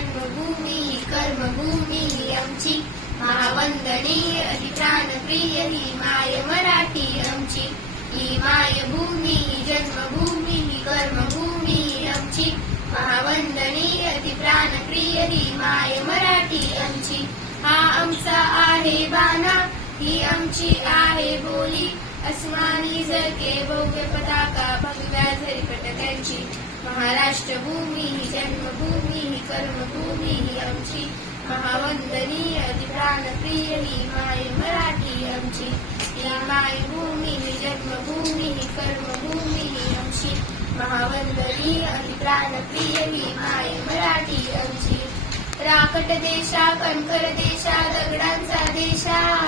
जन्मभूमी कर्मभूमी आमची, महावंदनीय प्राणप्रिय ही माय मराठी आमची. ही मायभूमी जन्मभूमी कर्मभूमी आमची, महावंदनीय प्राणप्रिय ही माय मराठी आमची. हा आमचा आहे बाणा, ही आमची आहे बोली, अस्मानी झळके भव्य पताका भगव्या झरकटक्यांची. महाराष्ट्र भूमी ही जन्मभूमी ही कर्मभूमी ही आमची, महावंदनीय प्राणप्रिय ही माय मराठी आमची. ही मायभूमी ही जन्मभूमी ही कर्मभूमी ही आमची, महावंदनीय प्राणप्रिय ही माय मराठी आमची. राकट देशा कणखर देशा दगडांचा देशा,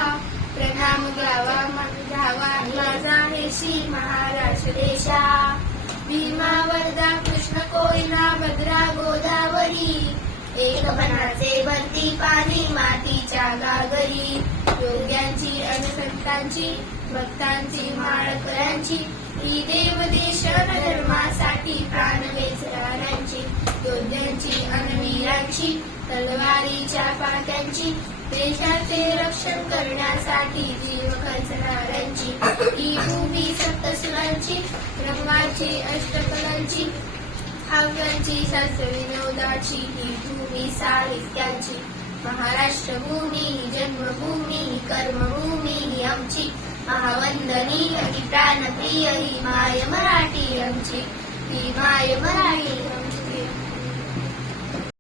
प्रणाम गावा घ्यावा माझा हेशी महाराष्ट्र देशा. भीमा वर्धा कृष्ण कोयना भद्रा गोदावरी, एक बनाचे भरती पाणी मातीच्या गागरी. योग्यांची अनुसंतांची भक्तांची माळकऱ्यांची, ही देवदेश धर्मासाठी प्राण वेचणाऱ्यांची. योद्ध्यांची अनवीरांची तलवारीच्या पाट्यांची, देशाचे रक्षण करण्यासाठी जीव खर्चणाऱ्यांची. ही भूमी सप्तसुरांची रंगाची अष्टकलांची, काव्यांची शास्त्रविनोदाची, ही भूमी साहित्यांची. महाराष्ट्र भूमी ही जन्मभूमी ही कर्मभूमी ही आमची, महावंदनीय प्राणप्रिय ही माय मराठी आमची. ही माय मराठी आमची.